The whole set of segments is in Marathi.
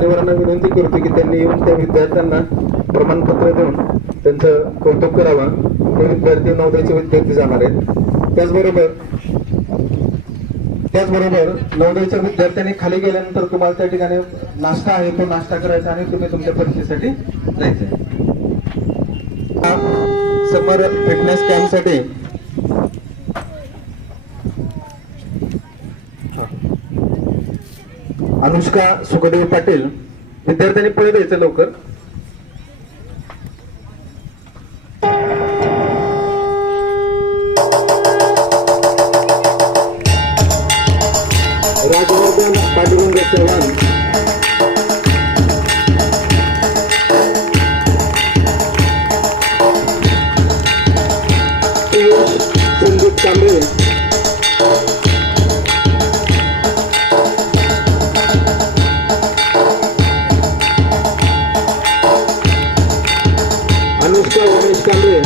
मान्यवरांना विनंती करतो की त्यांनी येऊन त्या विद्यार्थ्यांना प्रमाणपत्र देऊन त्यांचं कौतुक करावं. ते विद्यार्थी नवोदयचे विद्यार्थी जाणार आहेत. त्याचबरोबर नवोदयच्या विद्यार्थ्यांनी खाली गेल्यानंतर तुम्हाला त्या ठिकाणी नाश्ता आहे तो नाश्ता करायचा आणि तुम्ही तुमच्या परीक्षेसाठी जायचंय. समर फिटनेस कॅम्पसाठी अनुष्का सुखदेव पाटील विद्यार्थ्यांनी पुढे द्यायचं लवकर. राजवर्धन पांडुरंग चव्हाण संदीप कांबळे अनुष्का उमेश कांबळे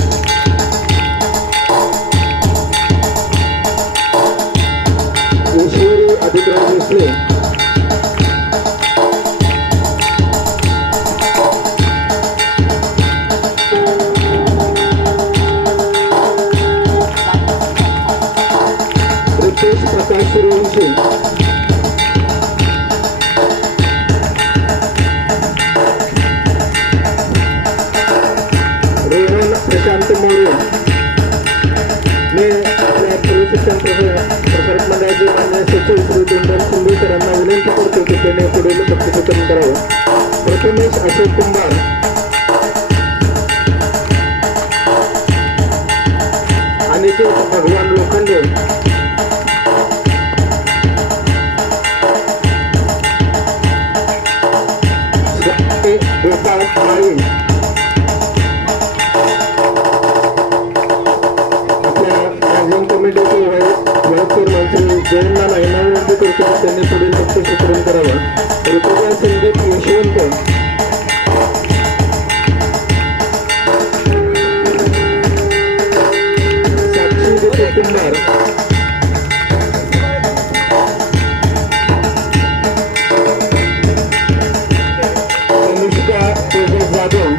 ईश्वरी अधिकराज भोसले रितेश प्रकाश सूर्यवंशी रोहन प्रशांत मोरे. मी आपल्या प्रशिक्षण प्रसारक मंडळाचे मान्य सचिव श्री कुंदन शिंदेकरांना विनंती करतो की त्यांनी पुढील बक्षीसवितरण करावं. प्रथमेश अशोक कुंभार, अनिकेत भगवान लोखंडे, गोपाळ माळी. कमिटीचे वयस्कर मंत्री जयंना नाईना विनंती करतो त्यांनी पुढील बक्षीसवितरण करावं. ऋतुजा संदीप यशवंत, साक्षी दीपक कुंभार, अनुष्का तेजस जाधव,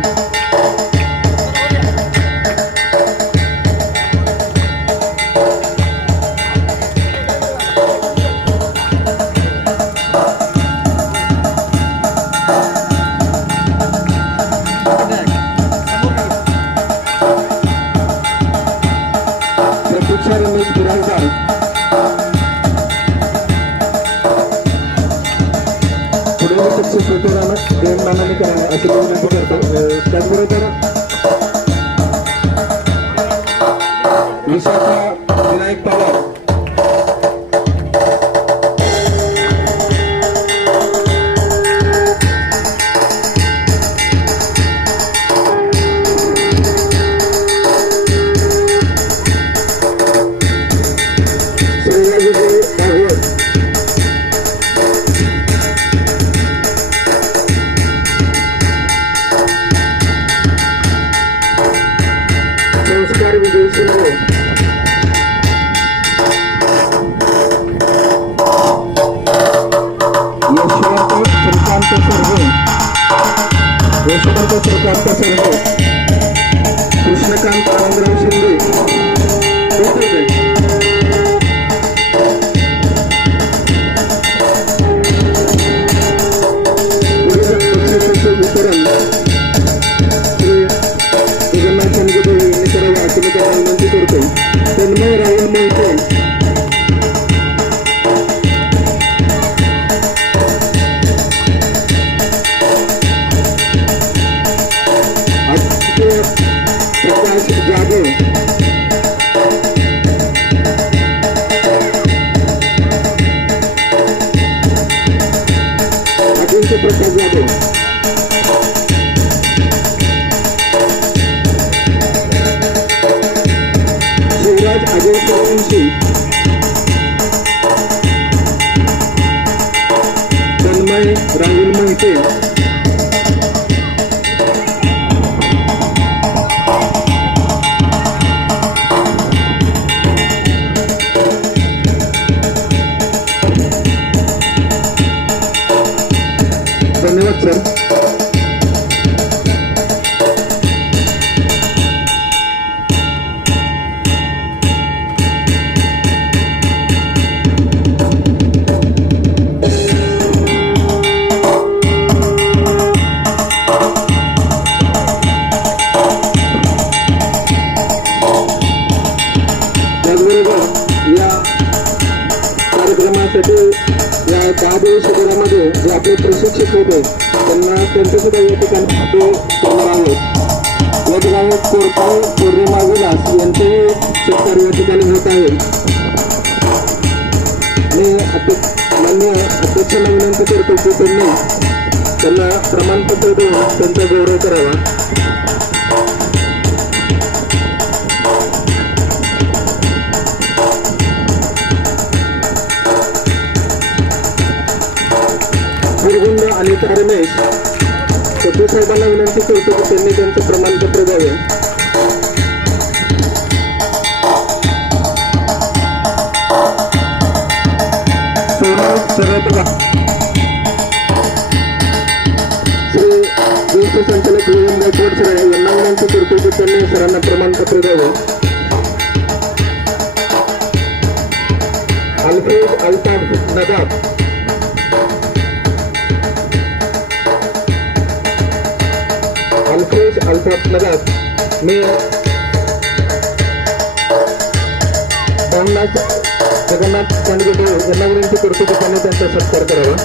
प्रतीक्षा रमेश बिराजदार, पुढील बक्षीसवितरण देणदानाने करावे अशी विनंती करतो. त्याचबरोबर विशाखा विनायक पवार, संस्कार विजय शिंदे, यशवंत श्रीकांत सर्वे, कृष्णकांत आनंदराव शिंदे, वितरण विनंती करतो. तन्मय राहुल मोहिते, प्रकाश जाधव, या 10 दिवस शिबिरामध्ये जे आपले प्रशिक्षक होते त्यांना त्यांचं सुद्धा या ठिकाणी ते करणार आहोत. या ठिकाणी कोरपाव पौर्णिमा विलास यांचेही सत्कार या ठिकाणी होत आहे. मी मान्य अध्यक्षांना विनंती करतो की त्यांना प्रमाणपत्र देऊन त्यांचा गौरव करावा. गुरुगुंड आणि रमेश सचिव साहेबांना विनंती करतो की त्यांनी त्यांचं प्रमाणपत्र द्यावे. श्री ज्येष्ठ संचालक विलियम गायकवाड सर यांना विनंती करतो की त्यांनी सरांना प्रमाणपत्र द्यावे. अल्फ्रेड अल्ताफ नदाब अल्ताफ नदाब मी जगन्नाथ पांडगे यांना विनंती करतो की त्यांनी त्यांचा सत्कार करावा.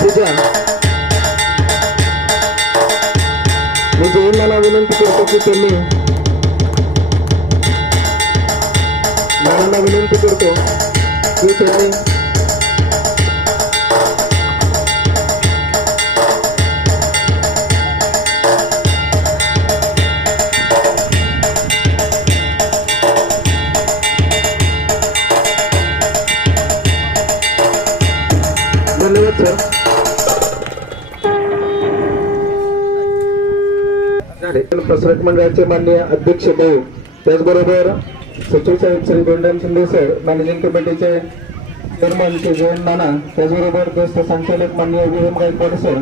पूजा मी जैनाला विनंती करतो की त्यांनी नानांना विनंती करतो की त्यांनी धन्यवाद सर. प्रसारक मंडळाचे माननीय अध्यक्ष भाऊ, त्याचबरोबर सचिव साहेब श्री गोंडन शिंदे सर, मॅनेजिंग कमिटीचे चेअरमन श्री जयंत नाना, त्याचबरोबर ज्येष्ठ संचालक माननीय विलियम गायकवाड सर,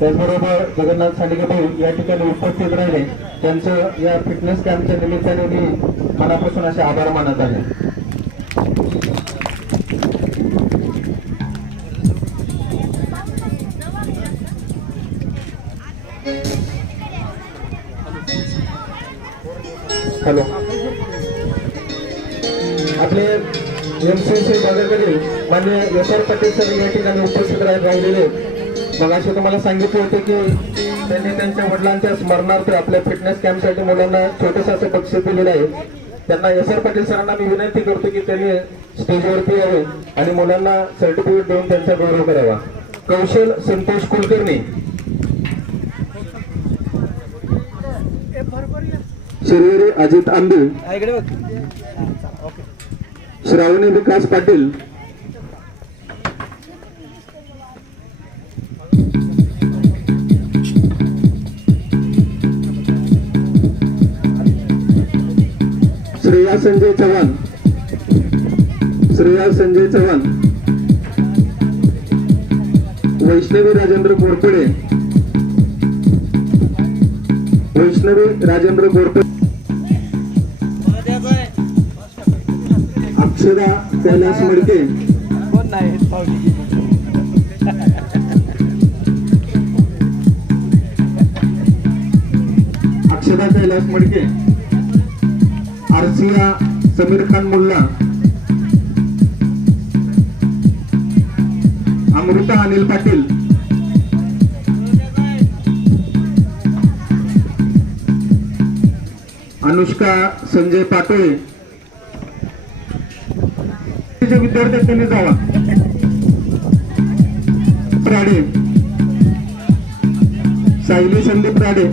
त्याचबरोबर जगन्नाथ सांडगे भाऊ या ठिकाणी उपस्थित राहिले. त्यांचं या फिटनेस कॅम्पच्या निमित्ताने मी मनापासून असे आभार मानत आहे. हॅलो, आपले एमसीसी भागाकडील मान्य यशवर पाटील सर या ठिकाणी उपस्थित राहिलेले. मग असे तुम्हाला सांगितले होते की त्यांनी त्यांच्या वडिलांच्या स्मरणार्थ आपल्या फिटनेस कॅम्पसाठी मुलांना छोटंसं असं बक्षीस दिलेलं आहे. त्यांना यशवर पाटील सरांना मी विनंती करतो की त्यांनी स्टेजवरती यावे आणि मुलांना सर्टिफिकेट देऊन त्यांचा गौरव करावा. कौशल संतोष कुलकर्णी, शिरवरी अजित आंबे, श्रावणी विकास पाटील, श्रेया संजय चव्हाण, वैष्णवी राजेंद्र घोरपडे, अक्षदा कैलास मडके, आरसिया समीर खान मुल्ला, अमृता अनिल पाटील, अनुष्का संजय पाटोळे. विद्यार्थी त्यांनी जावा. प्राडे, सायली संदीप प्राडे,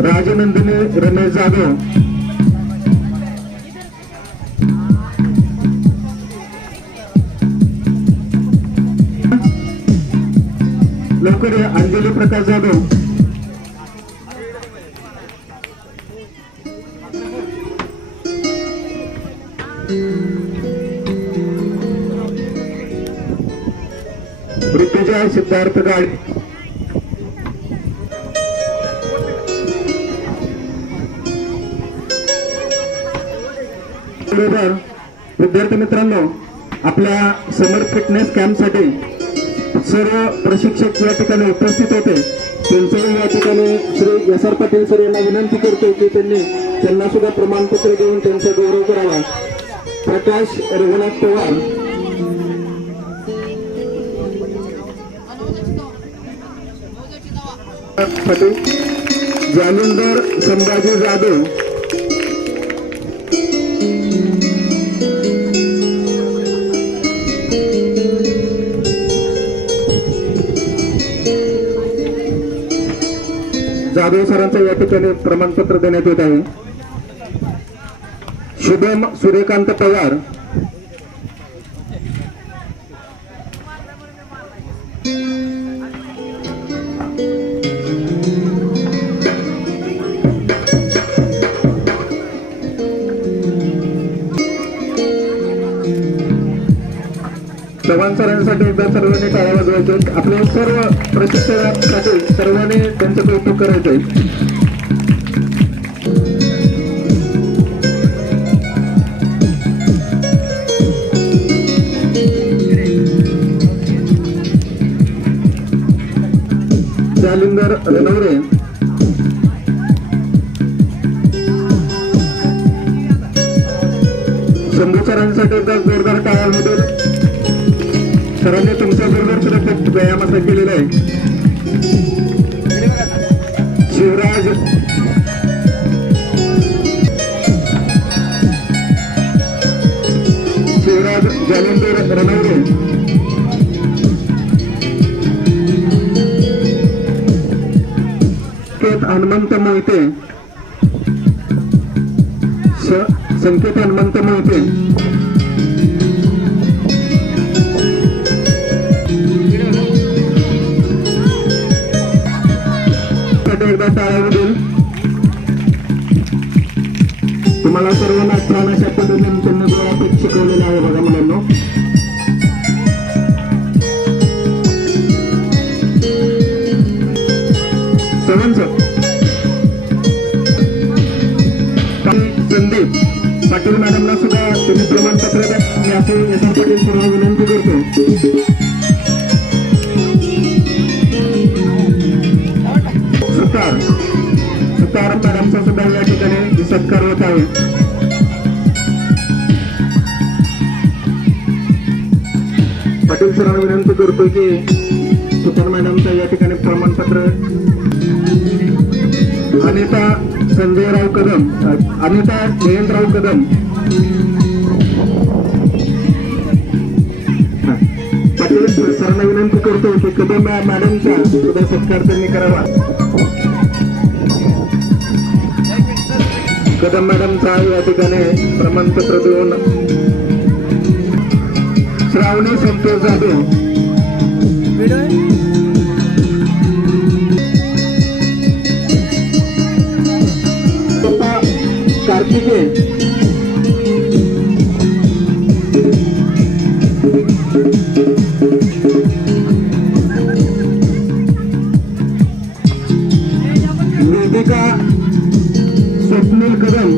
राजनंदिनी रमेश जाधव, लवकर अंजली प्रकाश जाधव, ऋतुजा सिद्धार्थ गाडे, बरोबर विद्यार्थी मित्रांनो, आपल्या समर फिटनेस कॅम्पसाठी सर्व प्रशिक्षक या ठिकाणी उपस्थित होते. त्यांचंही या ठिकाणी Shri S R Patil sir यांना विनंती करतो की त्यांना सुद्धा प्रमाणपत्र देऊन त्यांचा गौरव करावा. प्रकाश रघुनाथ पवार, जालिंदर संभाजी जाधव, जाधव सरांचं या ठिकाणी प्रमाणपत्र देण्यात येत आहे. शुभम सूर्यकांत पवार, चव्हाण सरांसाठी एकदा सर्वांनी टाळ्या वाजवायचे. आपल्या सर्व प्रशिक्षणासाठी सर्वांनी त्यांचं कौतुक करायचंय. जालिंदर रणवरे, शंभू सरांसाठी एकदा जोरदार टाळ्या वाजवेल. सरांनी तुमच्या बरोबर सुद्धा व्यायाम असा केलेला आहे. शिवराज जालिंदर रणवरे, हनुमंत मोहिते, संकेत हनुमंत मोहिते, एकदा टाळ्यामधील तुम्हाला सर्वांना छान अशा पद्धतीने त्यांना गोळाफेक शिकवलेला आहे. बघा मुलांना, चव्हाण सर, संदीप पाटील मॅडमला सुद्धा तुम्ही प्रमाणपत्र द्या. मी असे एस आर पाटील सर्व विनंती करतो. सुतार मॅडमचा सुद्धा या ठिकाणी सत्कार होत आहे. पाटील सरांना विनंती करतो की सुतार मॅडमचा या ठिकाणी प्रमाणपत्र. अनिता संजयराव कदम, अनिता जयंतराव कदम, पाटील सरांना विनंती करतो की कदम मॅडमचा सुद्धा सत्कार त्यांनी करावा. कदम मॅडमचा या ठिकाणी प्रमाणपत्र देऊन श्रावणी संतोष जाधव, कार्तिकेय, वेदिका स्वप्नील कदम,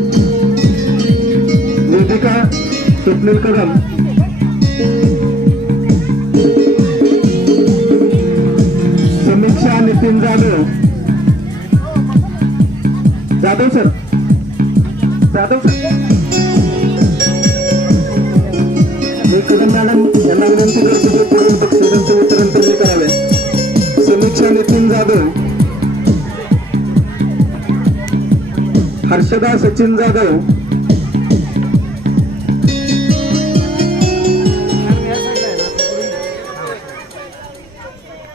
वेदिका स्वप्नील कदम, समीक्षा नितीन जाधव, जाधव सर, जाधव सर, हे कदम मॅडम यांना विनंती करतो की पुढील बक्षिसांचे वितरण त्यांनी करावे. समीक्षा नितीन जाधव, हर्षदा सचिन जाधव,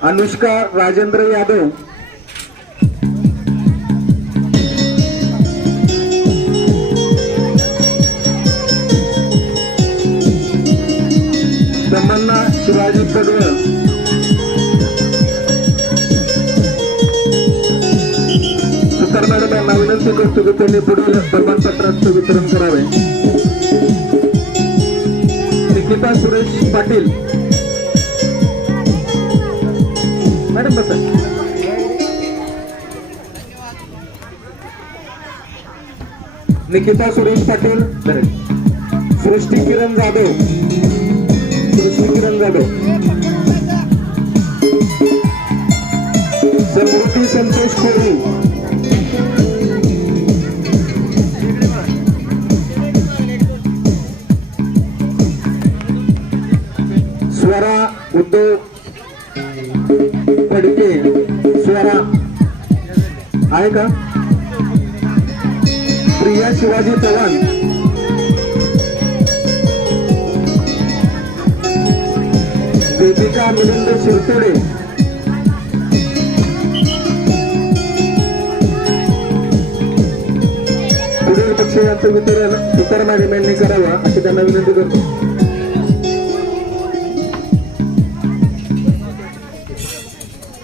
अनुष्का राजेंद्र यादव, तमन्ना शिवाजी पडवळ, सुतार मॅडम यांना विनंती करतो की त्यांनी पुढील प्रमाणपत्राचं वितरण करावे. निकिता सुरेश पाटील, मॅडम बसा. निकिता सुरेश पाटील, सृष्टी किरण जाधव, सृष्टी किरण जाधव, समृद्धी संतोष कोळी, स्वरा उद्धव फडके, स्वरा आहे का? प्रिया शिवाजी चव्हाण, देविका मिलिंद शिरतोडे, पुढील बक्षिसांचं वितरण इतर मॅनेजमेंटने करावं अशी त्यांना विनंती करतो.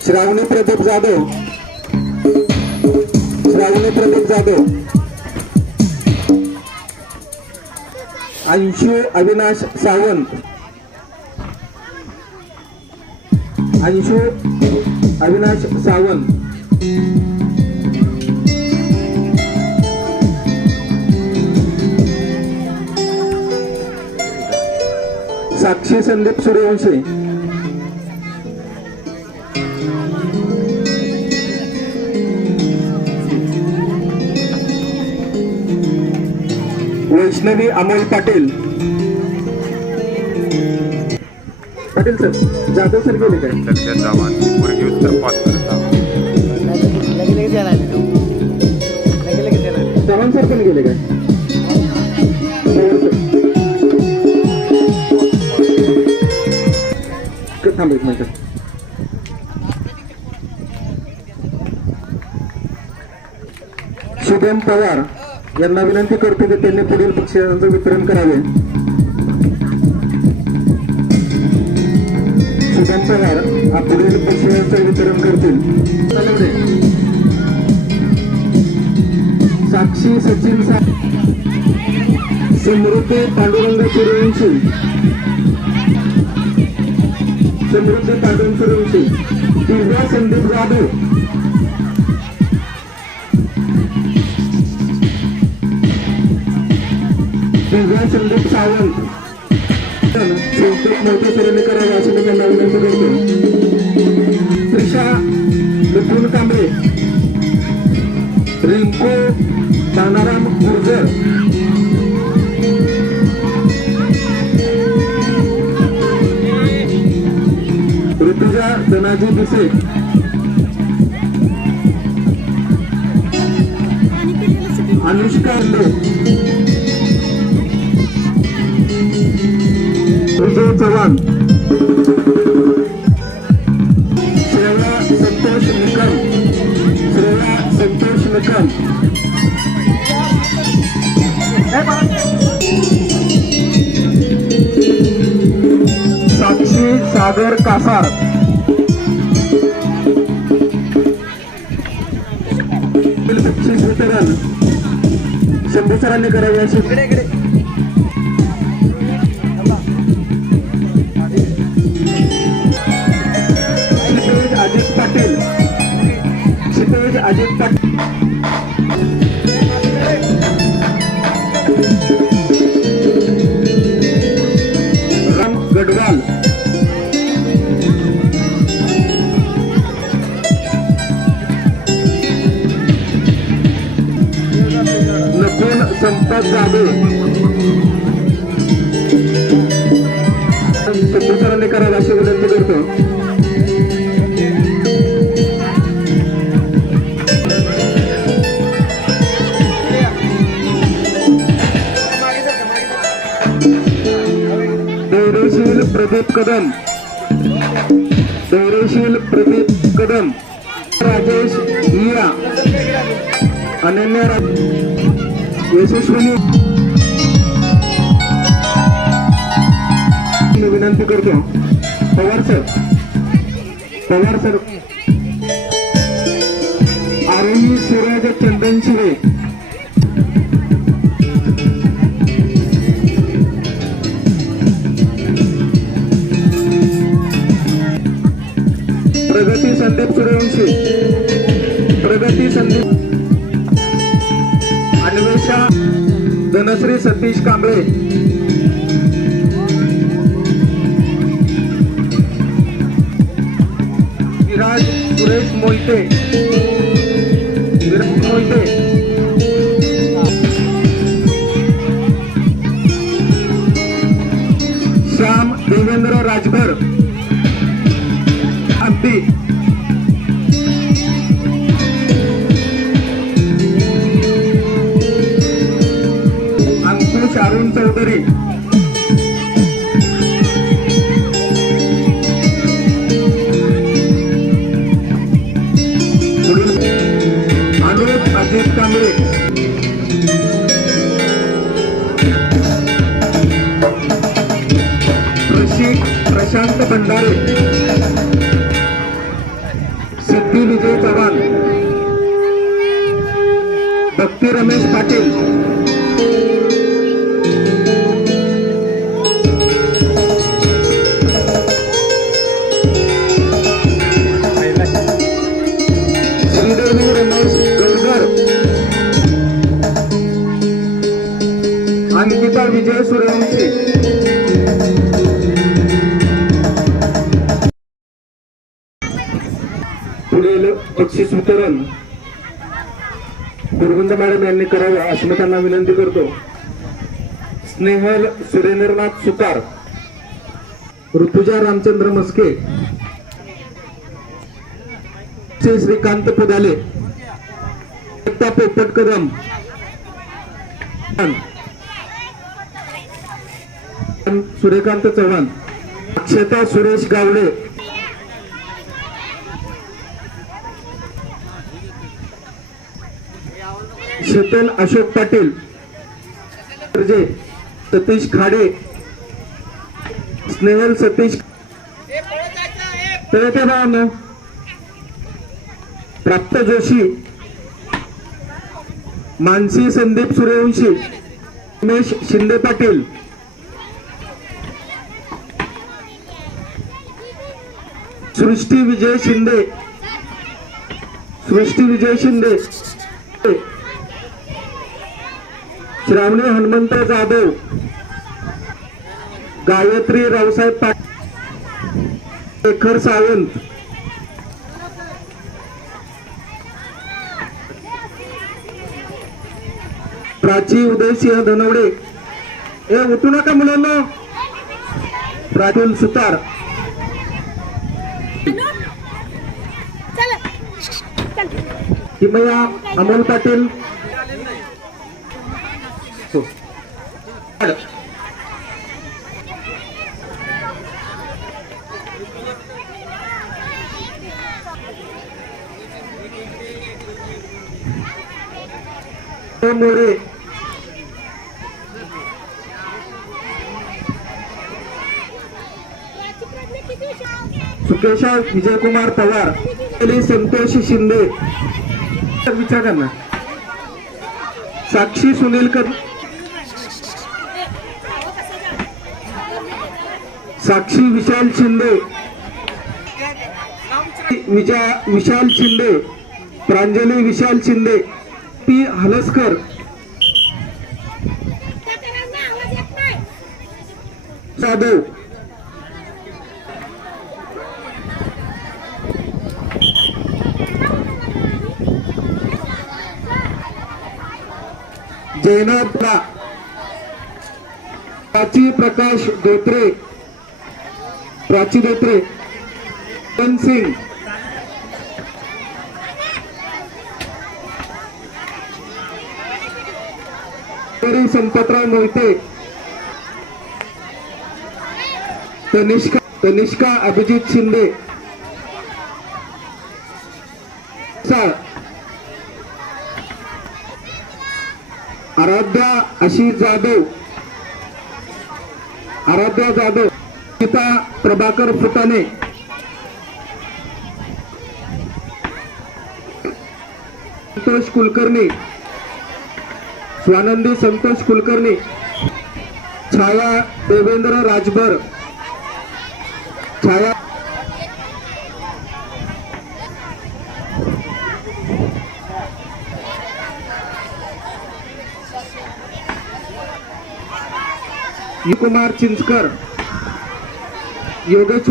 श्रावणी प्रदीप जाधव, श्रावणी प्रदीप जाधव, अंशु अविनाश सावंत, अंशु अविनाश सावंत, साक्षी संदीप सूर्यवंशी, वैष्णवी अमोल पाटील, पाटील सर, जाधव सर गेले काय? चव्हाण सर पण गेले काय? थांब एक मिनिट. शुभम पवार यांना विनंती करतो की त्यांनी पुढील बक्षिसांचं वितरण करावे. शुभम पवार पुढील बक्षिसांचं वितरण करतील. साक्षी सचिन समृद्धी पांडुरंग सूर्यवंशी, समृद्धी पांडुरंग सूर्यवंशी, दिव्या संदीप जाधव, दिव्या संदीप सावंत, मोठे सरांनी करावे असे मी त्यांना विनंती करतो. त्रिषा विपुल कांबळे, रिंकू दानाराम गुर्जर, ऋतुजा धनाजी दुसे, अनुष्का विजय चव्हाण, श्रेया संतोष निकम, श्रेया संतोष निकम, साक्षी सागर कासार, बक्षीस वितरण शंभू सरांनी करावे असे. क्षितेज अजित पाटील, क्षितेज अजित पाटील, राम गडवाल, नकुल संपत जाधव, सरांनी करायला अशी विनंती करतो. धैर्यशील प्रदीप कदम, धैर्यशील प्रदीप कदम, राजेश हिया, अनन्या यशस्विनी विनंती करतो. पवार सर, पवार सर, आरोही सूरज चंदन शिवे, प्रगती संदीप सूर्यवंशी, प्रगती संदीप, अन्वेषा धनश्री सतीश कांबळे, विराज सुरेश मोहिते, विराज मोहिते, श्याम देवेंद्र राजभर, अंती, अंकुश अरुण चौधरी, अनुप अजित कांबळे, प्रशांत भंडारे, सिद्धी विजय चव्हाण, भक्ती रमेश पाटील, श्रीदेवी रमेश गौरगर, अंकिता विजय सूर्यवंशी, पुढील बक्षीस वितरण गुरुगुंज मॅडम यांनी करावे अशी मी त्यांना विनंती करतो. स्नेहल सुरेंद्रनाथ सुतार, ऋतुजा रामचंद्र मस्के, श्रीकांत पुदाले, पोपट कदम, सूर्यकांत चव्हाण, अक्षता सुरेश गावडे, शीतल अशोक पाटील, सतीश खाडे, स्नेहल सतीश प्राप्त जोशी, मानसी संदीप सूर्यवंशी, उमेश शिंदे पाटील, सृष्टी विजय शिंदे, श्रावणी हनुमंत जाधव, गायत्री रावसाहेब पाटील, शेखर सावंत, प्राची उदयसिंह धनवडे, उठू नका मुलांना, प्राचुल सुतार, किमया अमोल पाटील, मोरे, सुकेशा विजयकुमार पवार, संतोष शिंदे, विचार करना, साक्षी सुनीलकर, साक्षी विशाल शिंदे, विशाल शिंदे, प्रांजली विशाल शिंदे, पी हलसकर, जाधव, जैनबला, प्राची प्रकाश धोत्रे, प्राची धोत्रे, सिंग, संपतराव मोहिते, तनिष्का अभिजित शिंदे, आराध्या आशिष जाधव, गीता प्रभाकर फुटाणे, संतोष कुलकर्णी, स्वानंदी संतोष कुलकर्णी, छाया देवेंद्र राजभर, छाया कुमार चिंचकर, योगेश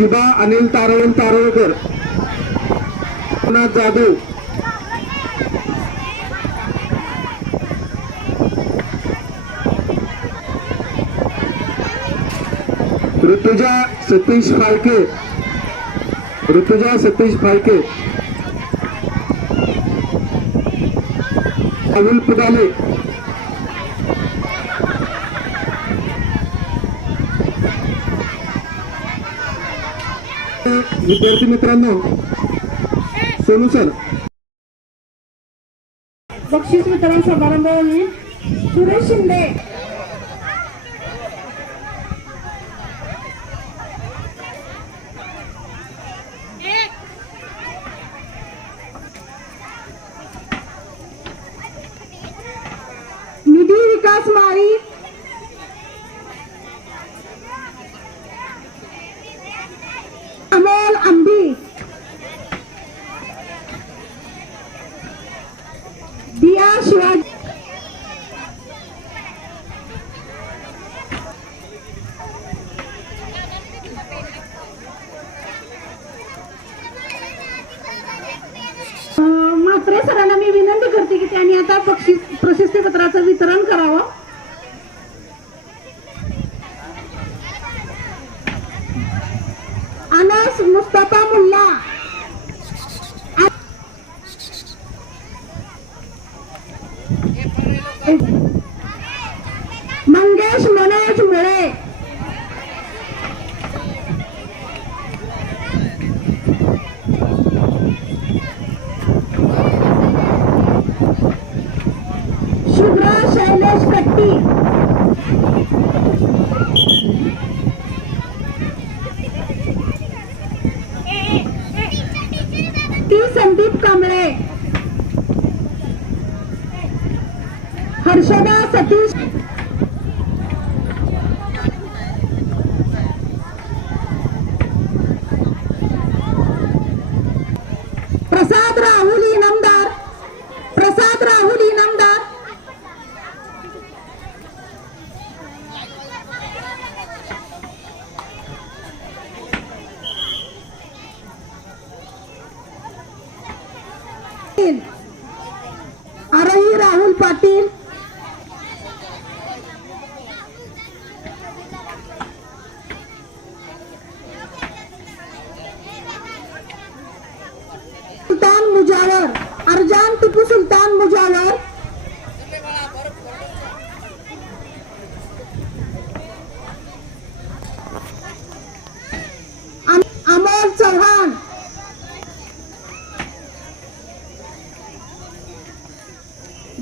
शिबा अनिल तारळकर, जाधव, ऋतुजा सतीश फाळके, अनिल पुदाले, विद्यार्थी मित्रांनो, सोनू सर. बक्षीस वितरण समारंभ होईल. सुरेश शिंदे, निधी विकास माळी, अमोल अंबी, दिया शिवाजी, म्हात्रे सरांना मी विनंती करते की त्यांनी आता प्रशस्ती पत्राचं वितरण करावं. अनस मुस्तफा मुल्ला, मंगेश मनोज मुळे, शुभ्रा शैलेश कट्टी, संदीप कांबळे, हर्षदा सतीश, प्रसाद राहुल इनामदार, आरही राहुल पाटील, सुलतान मुजावर, अर्जान टिपू सुलतान मुजावर, अमोल चौहान,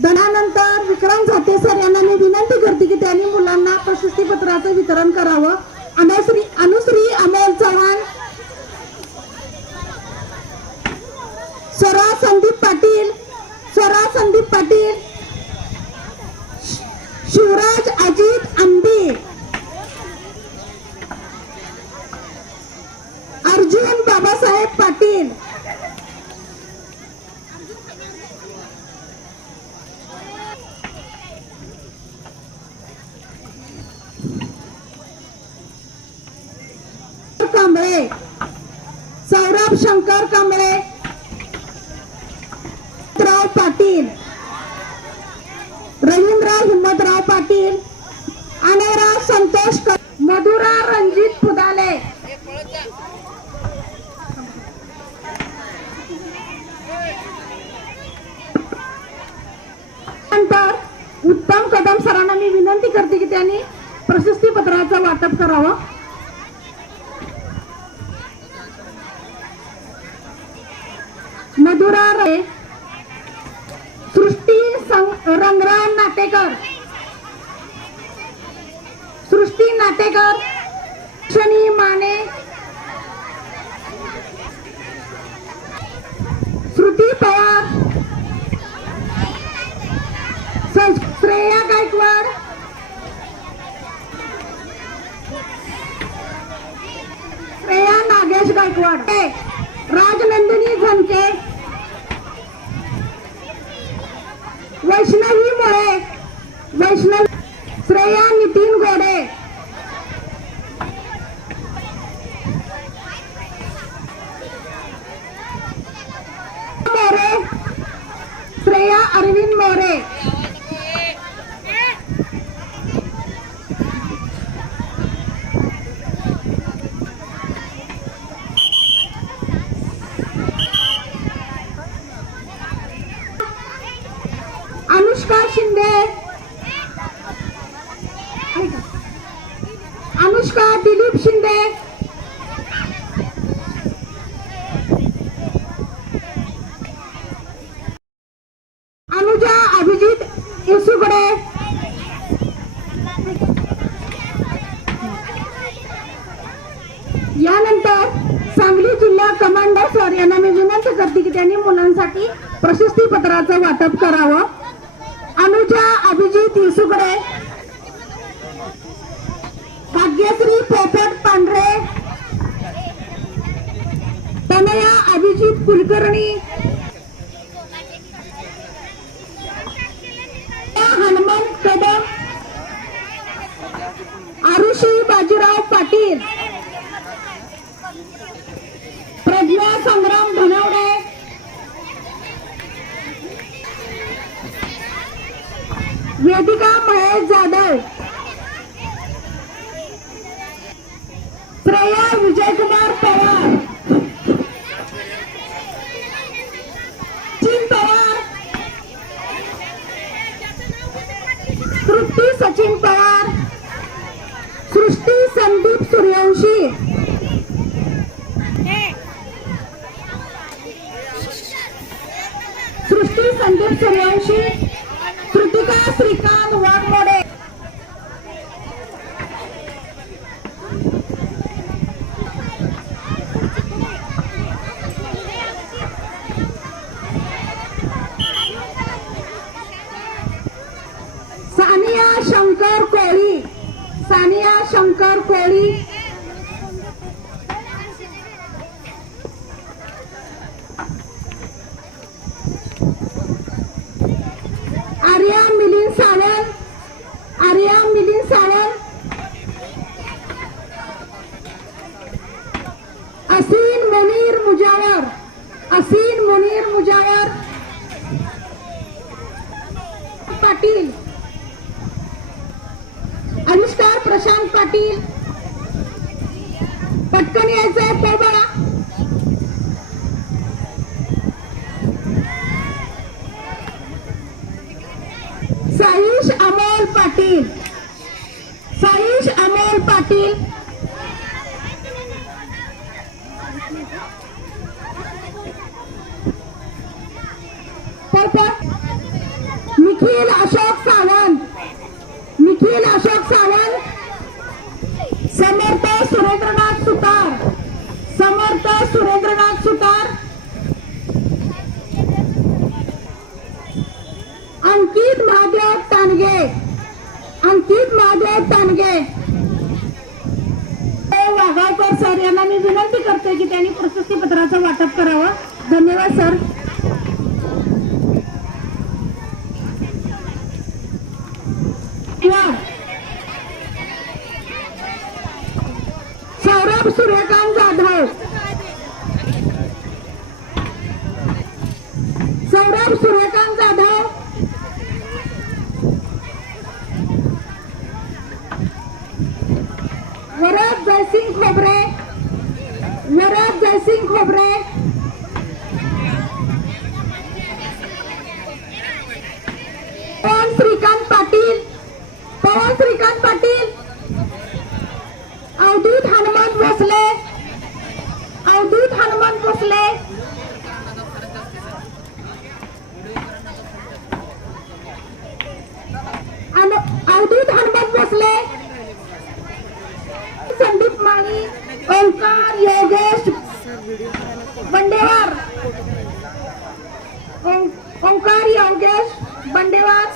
दनानंतर विक्रम झाटे सर यांना मी विनंती करते की त्यांनी मुलांना प्रशस्ती पत्राचं वितरण करावं. अनुश्री अमोल चव्हाण, स्वरा संदीप पाटील, शिवराज अजित अंबी, अर्जुन बाबासाहेब पाटील, कांबळे, सौरभ शंकर कांबळे, राव पाटील, रवींद्र हिम्मतराव पाटील, अनेरा संतोष, मधुरा रणजित पुदाले, नंतर उत्तम कदम सरांना मी विनंती करते की त्यांनी प्रशस्ती पत्राचं वाटप करावं. मधुरा रे, सृष्टी रंगराव नाटेकर, शनी माने, श्रुती पवार, श्रेया गायकवाड, श्रेया नागेश गायकवाड, राजनंदिनी झनके, वैष्णवी मुळे, श्रेया नितीन गोडे, अरविंद मोरे, अनुष्का शिंदे, अनुष्का दिलीप शिंदे, अनुजा अभिजित इसुगडे, यानंतर सांगली जिल्हा कमांडर सर यांना मी विनंती करते की त्यांनी मुलांसाठी प्रशस्ती पत्राचं वाटप करावं. अनुजा अभिजित इसुगडे, भाग्यश्री पोपट पांढरे, तनया अभिजित कुलकर्णी, हनुमंत कदम, आरुषी बाजीराव पाटील, प्रज्ञा संग्राम धनवडे, वेदिका महेश जाधव, श्रेया विजयकुमार पवार, सचिन पवार, तृप्ती सचिन पवार, सृष्टी संदीप सूर्यवंशी, सृष्टी संदीप सूर्यवंशी, कृतिका श्रीकांत वाघमोडे, सानिया शंकर कोळी, सानिया शंकर कोळी, आर्या मिलिंद सावंत, आर्या मिलिंद सावंत, असीन मुनीर मुजावर, असीन मुनीर मुजावर, पाटील, अनुष्कार प्रशांत पाटील, पटकन यायचंय पोबळा, साईश अमोल पाटील, साईश अमोल पाटील, निखिल अशोक सावंत, निखिल अशोक सावंत, समर्थ सुरेंद्रनाथ सुतार, समर्थ सुरेंद्रनाथ सुतार, अंकित महादेव तानगे, अंकित महादेव तानगे, वाघावकर सर यांना मी विनंती करते की त्यांनी प्रशस्ती पत्राचं वाटप करावं. धन्यवाद सर. सौरभ सूर्यकांत जाधव, सौरभ सूर्यकांत जाधव, वरद जयसिंग खोबरे, वरद जयसिंग खोबरे, पवन श्रीकांत पाटील, पवन श्रीकांत पाटील, अवधूत हनुमंत भोसले, अवधूत हनुमंत भोसले, अवधूत हनुमंत भोसले, संदीप माळी, ओंकार योगेश बंडेवार, ओंकार योगेश बंडेवार,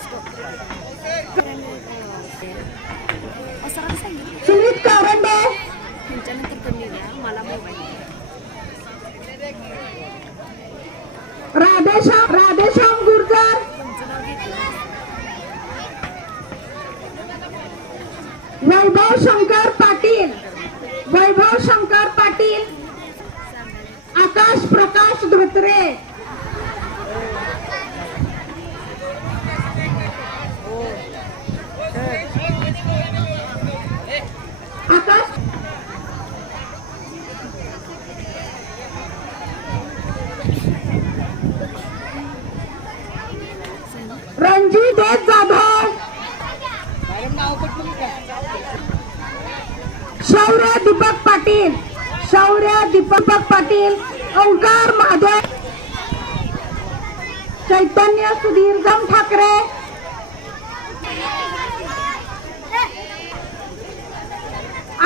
सुमित कारंडे, राधेश्याम गुर्जर, वैभव शंकर पाटील, वैभव शंकर पाटील, आकाश प्रकाश धोत्रे, नितेश जाधव, शौर्य दीपक पाटील, शौर्य दीपक पाटील, ओंकार महादेव, चैतन्य सुधीरजम ठाकरे,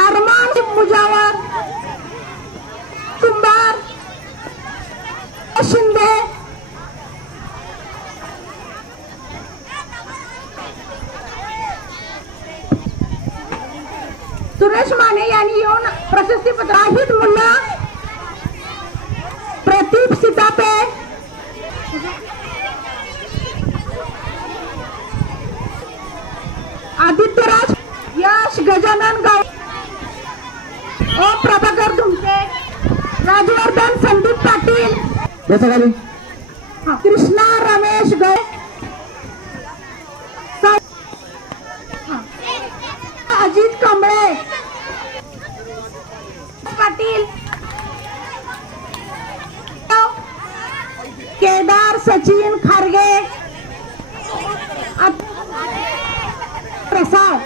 अरमान मुजावर, कुंभार शिंदे, सुरेश माने यांनी येऊन प्रशस्तीपत्र, आहिद मुल्ला, प्रदीप सीतापे, आदित्यराज, यश गजानन गाव, ओ प्रभाकर धुमके, राजवर्धन संदीप पाटील, याचा खाली कृष्णा रमेश गय, अजित कांबळे, पाटील, केदार सचिन खारगे, प्रसाद,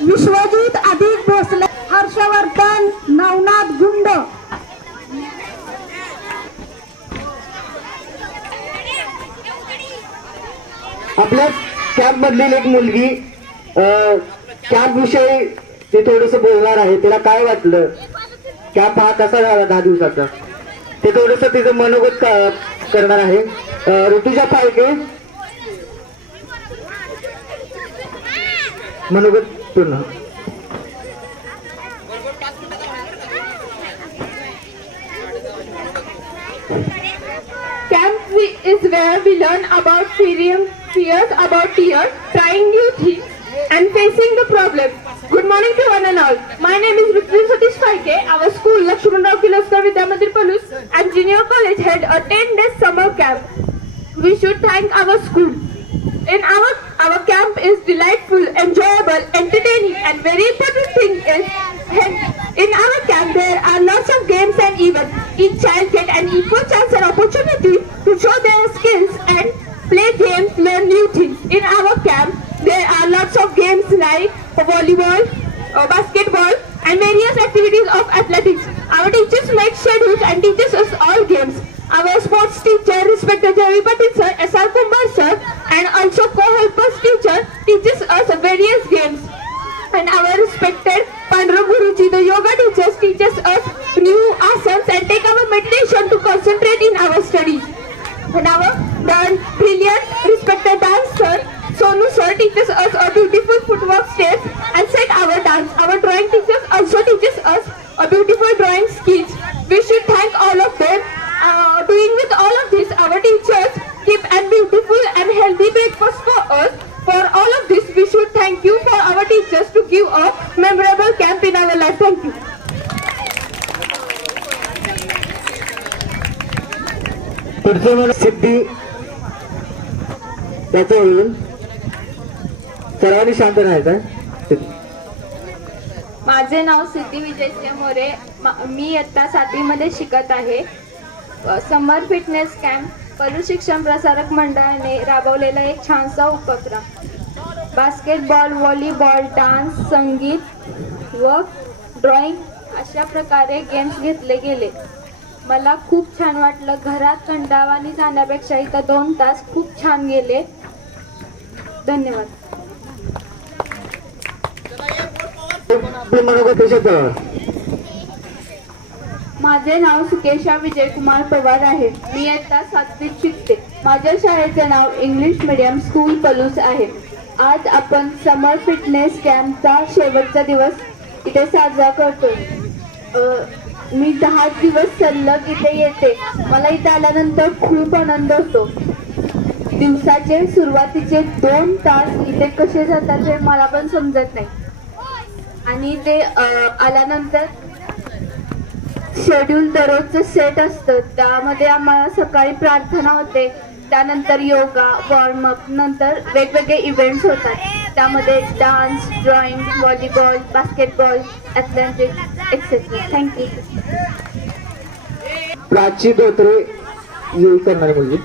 विश्वजित अधिक भोसले, हर्षवर्धन नवनाथ गुंड, आपल्या कॅम्प मधील एक मुलगी कॅम्प विषयी ते थोडस बोलणार आहे. तिला काय वाटलं, कॅम्प हा कसा झाला 10 दिवसाचा, ते थोडस तिचं मनोगत करणार आहे. ऋतुजा फाळके, मनोगत पूर्ण. Camp is where we learn about fears about tears, trying new things and facing the problem. Good morning to one and all. My name is Rutuja Satish Falke. Our school, Lakshmanrao Kirloskar Vidya Mandir Palus and Junior College held a 10-day summer camp. We should thank our school. In our camp is delightful, enjoyable, entertaining, and very important thing is in our camp there are lots of games and events. Each child get an equal chance and opportunity to show their skills and play games, learn new things. In our camp there are lots of games like volleyball, basketball, and various activities of athletics. Our teachers make schedules and teaches us all games. Our sports teacher, respected Javi Patil sir, S.R. Kumbar sir, and also co-helpers teacher teaches us various games. And our respected Pandra Guruji, the yoga teachers, teaches us new asanas and take our meditation to concentrate in our studies. And our brilliant, respected dancer, Sonu sir, teaches us a beautiful footwork steps and set our dance. Our drawing teachers also teaches us a beautiful drawing skills. We should thank all of them. Doing with all of this, our teachers keep a beautiful and healthy breakfast for us. For all of this, we should thank you for our teachers to give a memorable camp in our life. Thank you. पुढचे मला सिद्धी त्याचं होईल. सर्वांनी शांत राहायचं. माझे नाव सिद्धी विजयसिंह मोरे. मी इयत्ता 7वी मध्ये शिकत आहे. समर फिटनेस कॅम्प पलू शिक्षण प्रसारक मंडळाने राबवलेला एक छानसा उपक्रम. बास्केटबॉल, व्हॉलीबॉल, डान्स, संगीत व ड्रॉइंग अशा प्रकारे गेम्स घेतले गेले. मला खूप छान वाटलं. घरात कंटाळवाणी जाण्यापेक्षा इथं 2 तास खूप छान गेले. धन्यवाद. माझे नाव सुकेशा विजयकुमार पवार आहे. मी इयत्ता 7वीत शिकते. माझ्या शाळेचे नाव इंग्लिश मीडियम स्कूल पलूस आहे. आज आपण समर फिटनेस कॅम्पचा शेवटचा दिवस इथे साजरा करतोय. मी 10 दिवस सलग इथे येते. मला इथे आल्यानंतर खूप आनंद होतो. दिवसाचे सुरुवातीचे 2 तास इथे कसे जातात हे मला पण समजत नाही. आणि ते आल्यानंतर शेड्यूल दररोजचं सेट असतं. त्यामध्ये आम्हाला सकाळी प्रार्थना होते, त्यानंतर योगा, वॉर्मअप, नंतर वेगवेगळे इव्हेंट्स होतात. त्यामध्ये dance, drawing, volleyball, basketball, athletics etcetera. Thank you. Prachi Dhotre करणारी मुलगी.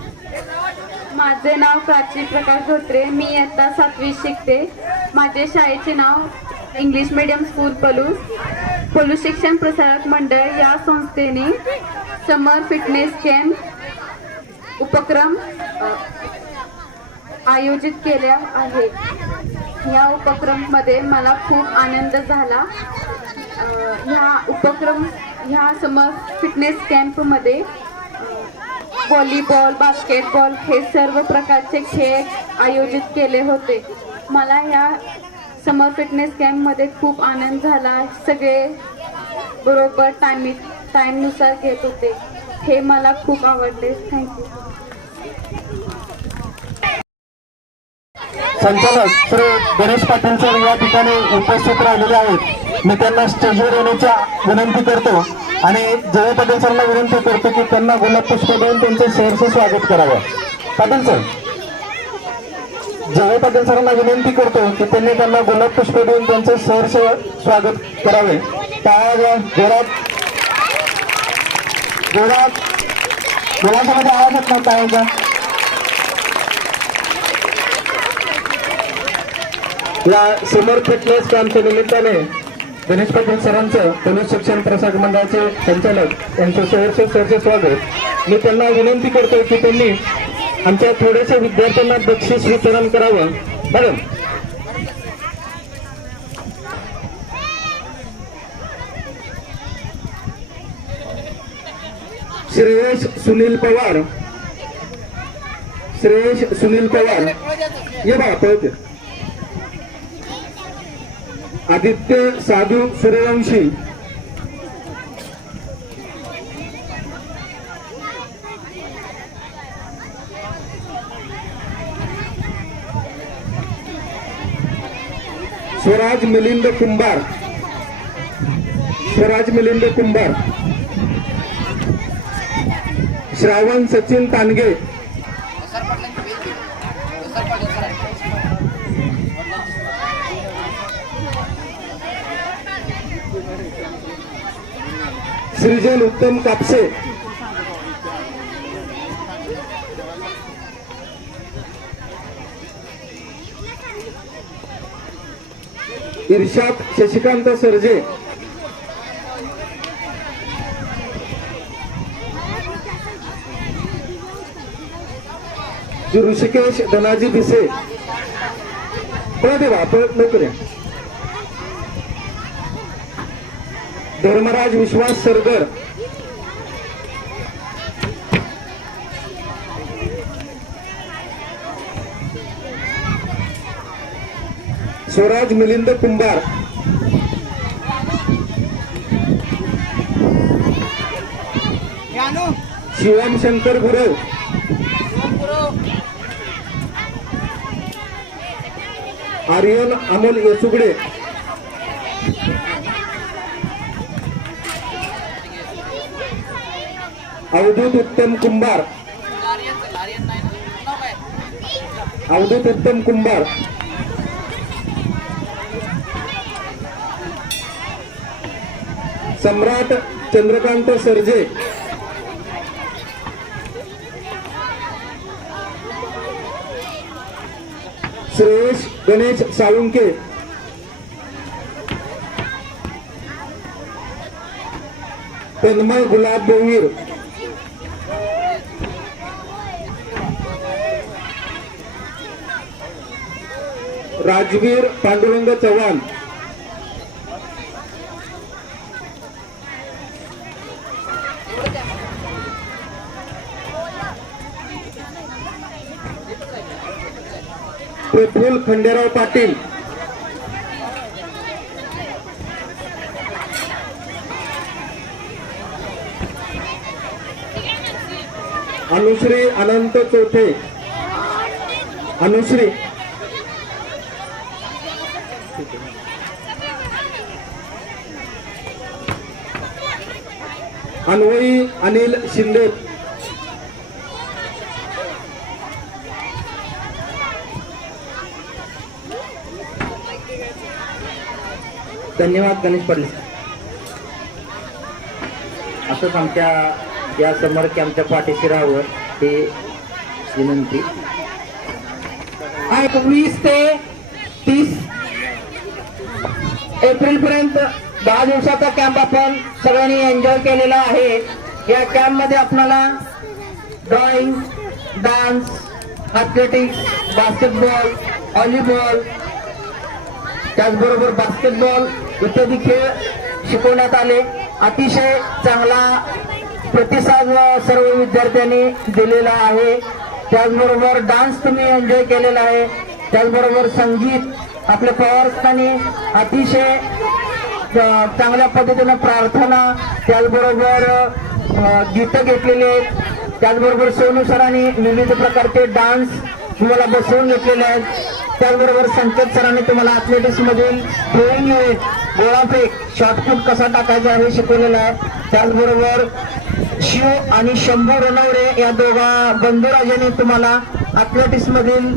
माझे नाव प्राची प्रकाश धोत्रे. मी इयत्ता 7वी शिकते. माझे शाळेचे नाव इंग्लिश मीडियम स्कूल पलूस शिक्षण प्रसारक मंडळ या संस्थेने समर फिटनेस कॅम्प उपक्रम आयोजित केल्या आहेत. या उपक्रममध्ये मला खूप आनंद झाला. ह्या समर फिटनेस कॅम्पमध्ये व्हॉलीबॉल, बास्केटबॉल हे सर्व प्रकारचे खेळ आयोजित केले होते. मला ह्या समर फिटनेस कॅम्पमध्ये खूप आनंद झाला. सगळे बरोबर टाईमनुसार घेत होते. हे मला खूप आवडले. थँक्यू. संचालक श्री गणेश पाटील सर या ठिकाणी उपस्थित राहिलेले आहेत. मी त्यांना स्टेजवर येण्याच्या विनंती करतो आणि जय पाटील सरला विनंती करतो की त्यांना गुलाब पुष्प देऊन त्यांचे सहर्ष स्वागत करावं. पाटील सर, जय पाटील सरांना विनंती करतो की त्यांना गुलाब पुष्प देऊन त्यांचे सहर्ष स्वागत करावे. टाळ्या जोरात मुलांसोबत आवाज येत ना टाळ्याचा. या समर फिटनेस कॅम्पच्या निमित्ताने गणेश पाटील सरांचं पोलीस शिक्षण प्रसारक मंडळाचे संचालक यांचं सहर्ष स्वागत. मी त्यांना विनंती करतो की त्यांनी आमच्या थोड्याशा विद्यार्थ्यांना बक्षीस वितरण करावं. मॅडम, श्रेयश सुनील पवार ये बा पळते. आदित्य साधू सूर्यवंशी, स्वराज मिलिंद कुंभार, श्रावण सचिन तानगे, सृजन उत्तम कापसे, इर्शाद शशिकांत सरजे, ऋषिकेश धनाजी भिसे. पळत लवकर. धर्मराज विश्वास सरगर, स्वराज मिलिंद कुंभार, शिवम शंकर गुरव, आर्यन अमोल येसुगडे, अवधूत उत्तम कुंभार, सम्राट चंद्रकांत सरजे, श्रेयश गणेश साळुंके, तन्मय गुलाब बोवीर, राजवीर पांडुरंग चव्हाण, प्रफुल्ल खंडेराव पाटील, अनुश्री अनंत चौथे, अनुश्री अन्वयी अनिल शिंदे, धन्यवाद गणेश पाटील. असंच आमच्या या समर कॅम्पच्या पाठीशी राहावं ही विनंती. 20 ते 30 एप्रिल पर्यंत 10 दिवसाचा कॅम्प आपण सगळ्यांनी एन्जॉय केलेला आहे. या कॅम्प मध्ये आपल्याला drawing, dance, athletics, basketball, volleyball, त्याचबरोबर बास्केटबॉल इत्यादी खेळ शिकवण्यात आले. अतिशय चांगला प्रतिसाद सर्व विद्यार्थ्यांनी दिलेला आहे. त्याचबरोबर डान्स तुम्ही एन्जॉय केलेला आहे. त्याचबरोबर संगीत आपल्या पवारस्थानी अतिशय चांगल्या पद्धतीनं प्रार्थना, त्याचबरोबर गीतं घेतलेली आहेत. त्याचबरोबर सोनू सरांनी विविध प्रकारचे डान्स तुम्हाला बसवून घेतलेले आहेत. त्याचबरोबर संकेत सरांनी तुम्हाला ॲथलेटिक्स मधील थ्रोईंग, गोळाफेक, शॉर्टपुट कसा टाकायचा हे शिकवलेलं आहे. त्याचबरोबर शिव आणि शंभू रणवरे या दोघा बंधुराजांनी तुम्हाला ॲथलेटिक्स मधील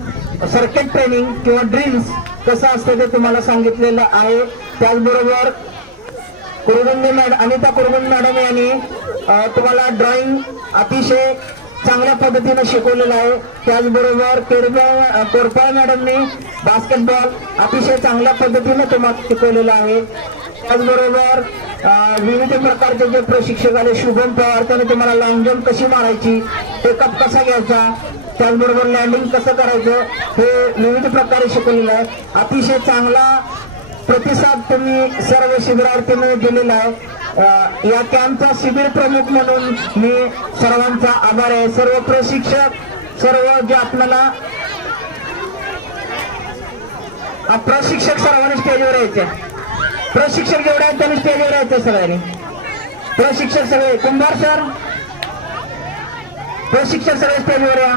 सर्किट ट्रेनिंग किंवा ड्रिल्स कसं असतं ते तुम्हाला सांगितलेलं आहे. त्याचबरोबर अनिता कुरगुंडे मॅडम यांनी तुम्हाला ड्रॉइंग अतिशय चांगल्या पद्धतीने शिकवलेलं आहे. त्याचबरोबर कोरपाळ मॅडमनी बास्केटबॉल अतिशय चांगल्या पद्धतीने तुम्हाला शिकवलेलं आहे. त्याचबरोबर विविध प्रकारचे जे प्रशिक्षक आले, शुभम पवार, त्याने तुम्हाला लॉंग जंप कशी मारायची, टेकअप कसा घ्यायचा, त्याचबरोबर लँडिंग कसं करायचं हे विविध प्रकारे शिकवलेलं आहे. अतिशय चांगला प्रतिसाद तुम्ही सर्व शिबिरार्थींनी दिलेला आहे. या कॅम्पचा शिबिर प्रमुख म्हणून मी सर्वांचा आभार आहे. सर्व प्रशिक्षक, सर्व जे आपल्याला प्रशिक्षक सर्वांनी स्टेजवर यायचे. प्रशिक्षक जेवढे आहेत त्यांनी स्टेजवर यायचे सगळ्यांनी. प्रशिक्षक सगळे, कुंभार सर, प्रशिक्षक सगळे स्टेजवर या.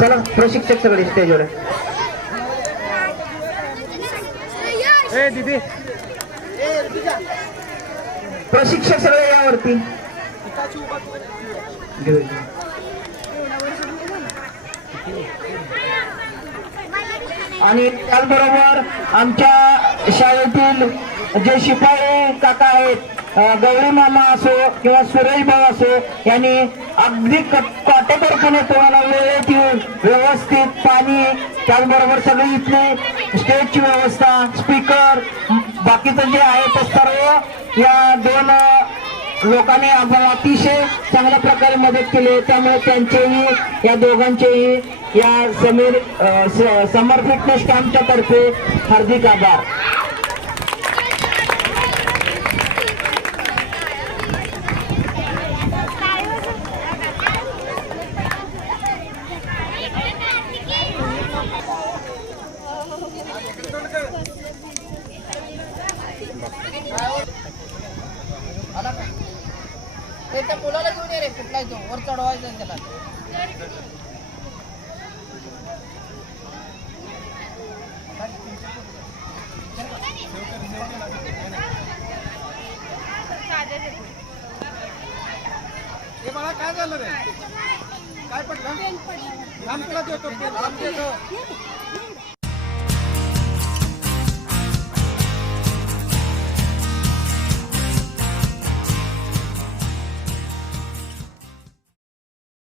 चला प्रशिक्षक सगळे स्टेजवर आहे. प्रशिक्षक सगळे यावरती. आणि त्याचबरोबर आमच्या शाळेतील जे शिपाई काका आहेत, गौरी मामा असो किंवा सुरेश भाऊ असो, यांनी अगदी काटेकोरपणे तुम्हाला वेळेत येऊन व्यवस्थित पाणी, त्याचबरोबर सगळी इथली स्टेजची व्यवस्था, स्पीकर, बाकीचं जे आहे ते सर्व या दोन लोकांनी आम्हाला अतिशय चांगल्या प्रकारे मदत केली. त्यामुळे त्यांचेही, या दोघांचेही या समर फिटनेस कॅम्पच्या तर्फे हार्दिक आभार. त्या मुलाला घेऊन ये रे, कुठला तो वर चढवायचं त्याला. हे मला काय झालं रे, काय पडलं? लांब तुला देतो.